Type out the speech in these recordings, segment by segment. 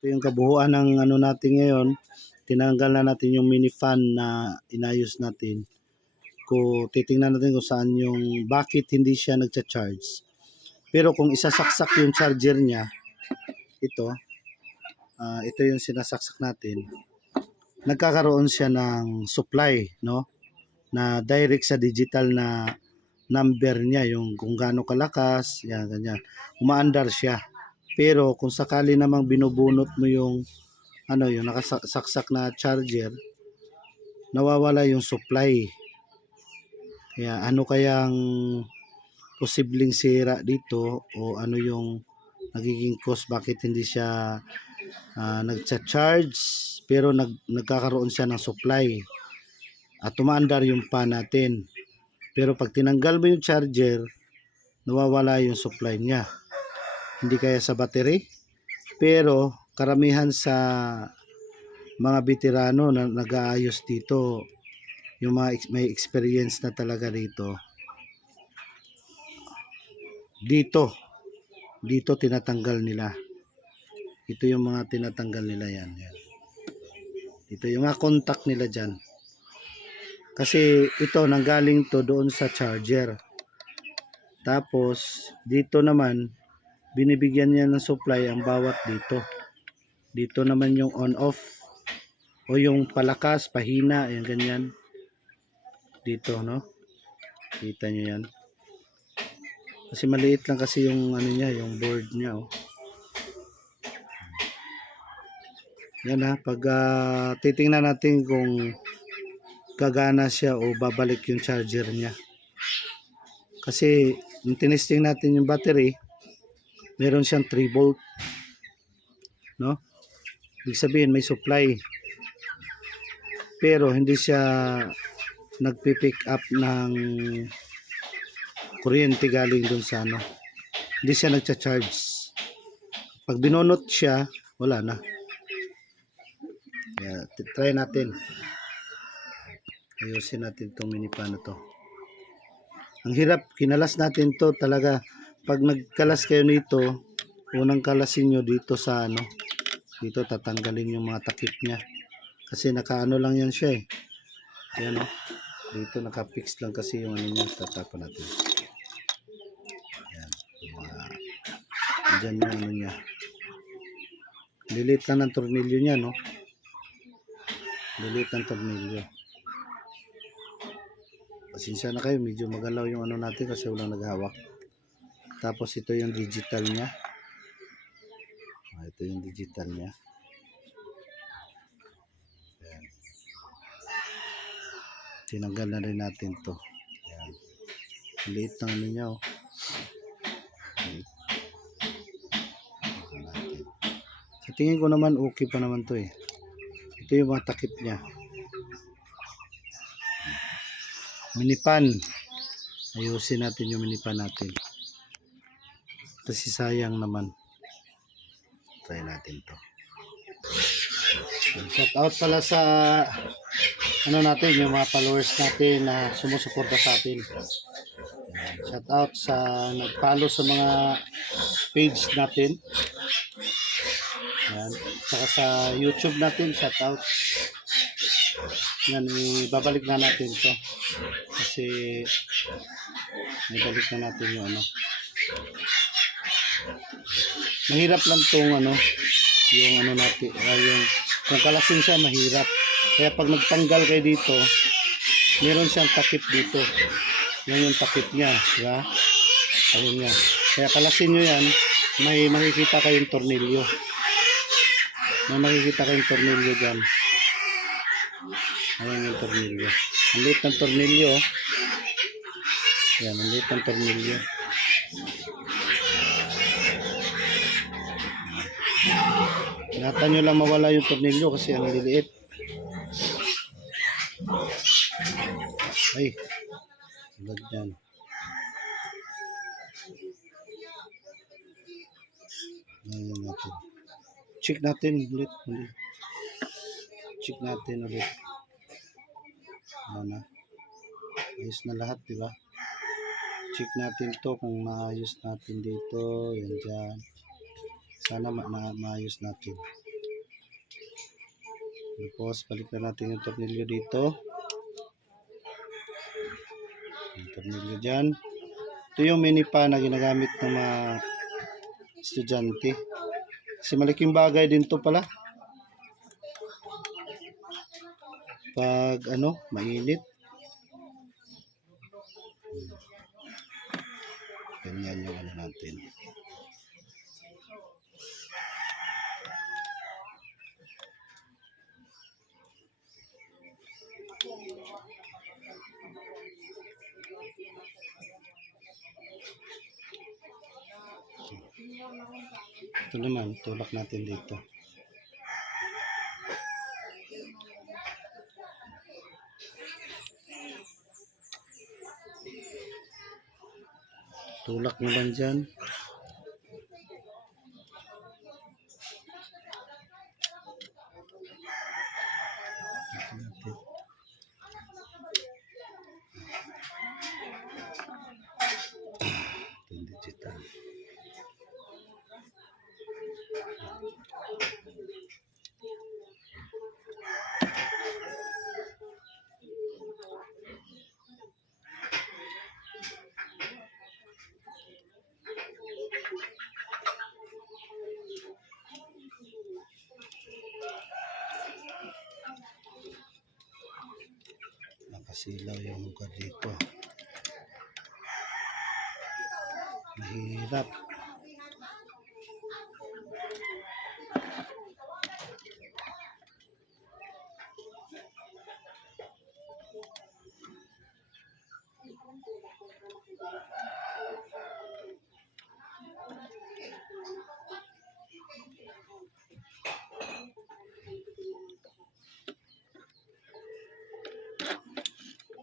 Ito yung kabuuan ng ano natin ngayon. Tinanggal na natin yung mini fan na inayos natin. Kung titingnan natin kung saan yung bakit hindi siya nagcha-charge. Pero kung isasaksak yung charger niya, ito yung sinasaksak natin. Nagkakaroon siya ng supply, no? Na direct sa digital na number niya, yung kung gaano kalakas, yan, ganyan. Umaandar siya. Pero kung sakali namang binubunot mo yung yung nakasaksak na charger, nawawala yung supply. Kaya ano kayang posibleng sira dito o ano yung nagiging cause bakit hindi siya nagcha-charge pero nagkakaroon siya ng supply at umaandar yung pan natin. Pero pag tinanggal mo yung charger, nawawala yung supply niya. Hindi kaya sa battery, pero karamihan sa mga veterano na nag-aayos dito, yung mga may experience na talaga dito tinatanggal nila. Ito yung mga tinatanggal nila yan. Ito yung mga contact nila dyan. Kasi ito nanggaling to doon sa charger. Tapos dito naman binibigyan niya ng supply ang bawat dito. Dito naman yung on off o yung palakas, pahina, ayan ganyan. Dito, no? Kita nyo yan. Kasi maliit lang kasi yung ano niya, yung board niya, oh. Yan ha, pag titingnan natin kung gagana siya o babalik yung charger niya. Kasi yung tinesting natin yung battery, meron siyang 3 volt, no? Ibig sabihin may supply. Pero hindi siya nagpi-pick up ng kuryente galing dun sa ano. Hindi siya nagcha-charge. Pag binunot siya, wala na. Kaya try natin. Ayusin natin itong mini fan na to. Ang hirap, kinalas natin to talaga. Pag nagkalas kayo nito, unang kalasin nyo dito sa ano, dito tatanggalin yung mga takip niya. Kasi nakaano lang yan siya eh. Ayan o. Dito nakapix lang kasi yung ano niya. Tatapan natin. Ayan. Diyan yung ano niya. Lilit lang ng tornilyo niya, no? Lilit ng tornilyo. Pasensya na kayo. Medyo magalaw yung ano natin kasi walang naghawak. Tapos ito yung digital niya. Ito yung digital niya. Ayan. Tinanggal na rin natin to. Ayan. Liit ng ano niya, oh. Sa tingin ko naman okay pa naman to eh. Ito yung mga takip niya. Minipan. Ayusin natin yung minipan natin. Kasi sayang naman. Try natin to. Shout out pala sa ano natin, yung mga followers natin na sumusuporta sa atin. Shout out sa nag-follow sa mga page natin. Yan. Saka sa YouTube natin, shout out. Yan, ibabalik na natin to. Kasi ibabalik na natin yung ano. Mahirap lang tong ano, yung ano natin, yung kung kalasin siya mahirap. Kaya pag nagtanggal kayo dito, meron siyang takip dito. Yan yung takip niya, di ba? Ayun niya. Kaya kalasin nyo yan, may makikita kayong tornilyo. May makikita kayong tornilyo dyan. Ayan yung tornilyo. Ang liit ng tornilyo. Ayan, ang liit ng tornilyo. Ingatan nyo lang mawala yung tornilyo kasi ang liliit. Ay, agad yan. Ayan natin. Check natin ulit. Check natin ulit. Ano? Ayos na lahat, diba? Check natin to kung maayos natin dito. Yan dyan. Sana maayos natin. Tapos, balik na natin yung tornilyo dito. Yung tornilyo dyan. Ito yung mini pa na ginagamit ng mga estudyante. Kasi malaking bagay din to pala. Pag mainit. Ganyan yung natin. Ito naman, tulak natin dito. Tulak mo lang dyan. Digital. Nakasilaw yung lugar dito. Mahirap.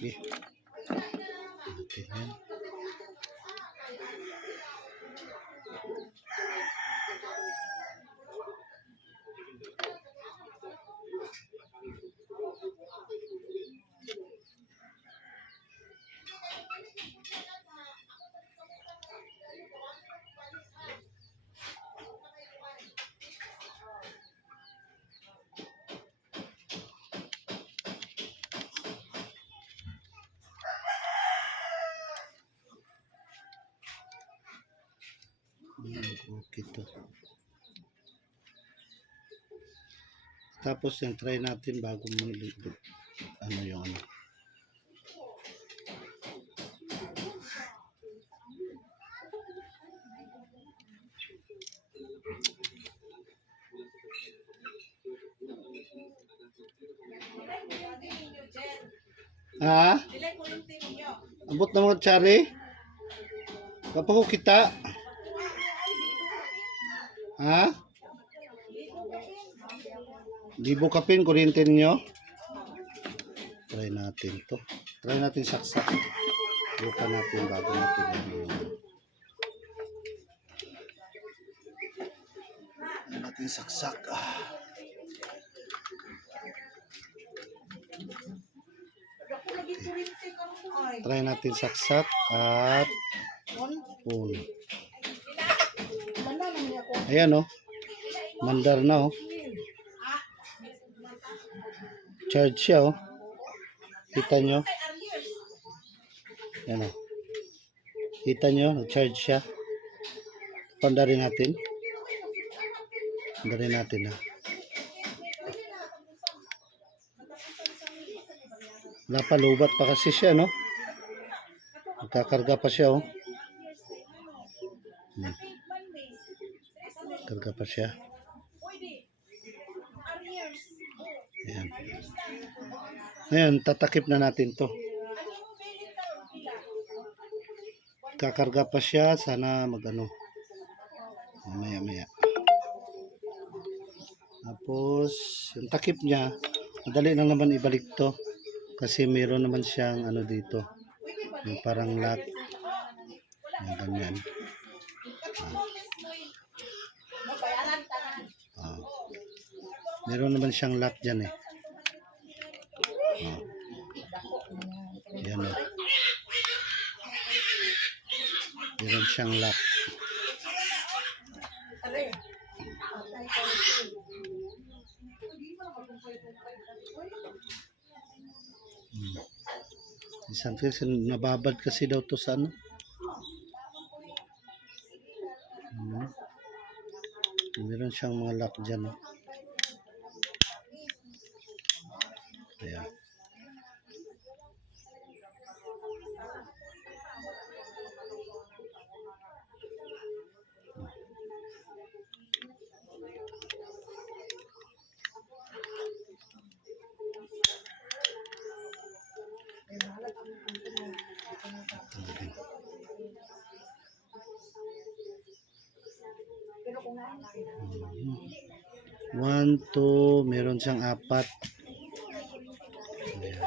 Okay. Okay yan. Okay to. Tapos yung try natin bago mo ilipot. Yung Ha? Abot na mga tsari? Kapag ko kita? Ha? Libo kapin, kuryente ninyo? Try natin to. Try natin saksak. Buka natin bago natin natin saksak. Try natin saksak at pull. Ayan mandar na charge siya kita nyo. Ayan kita nyo, nag-charge siya. Pandarin natin. Pandarin natin wala pa, lubat pa kasi siya magkakarga pa siya karga pa siya. Ayan. Ngayon tatakip na natin to. Kakarga pa siya, sana maya tapos yung takip niya madali lang naman ibalik to kasi meron naman siyang dito yung parang lock yung ganyan. Meron naman siyang lock dyan yan meron siyang lock. Isang kasi nababad kasi daw to sa ano. Meron siyang mga lock dyan. No? Ayan. One, two, meron siyang apat. Ayan.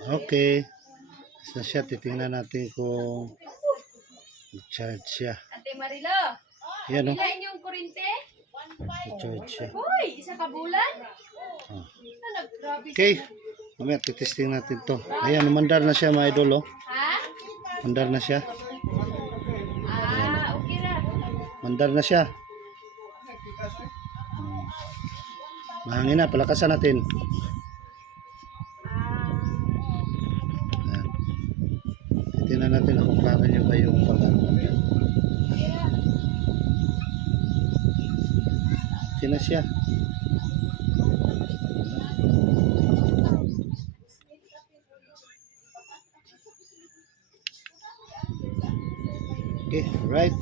Okay. Basta siya, titingnan natin kung i-charge siya. Ate Marilo, Yan o, ilan yung kurente? i-charge siya. Hoy, isa ka bulan? Oh. Grabe. Okay. Mamaya, titesting natin to. Ayan, umandar na siya mga idol. Oh. Ha? Mandar na siya. Okay na. Mandar na siya. Mahangin na, palakasan natin. Ayan. Titingnan natin kung paano nyo ba yung pag-ano. Okay na siya. Okay, alright.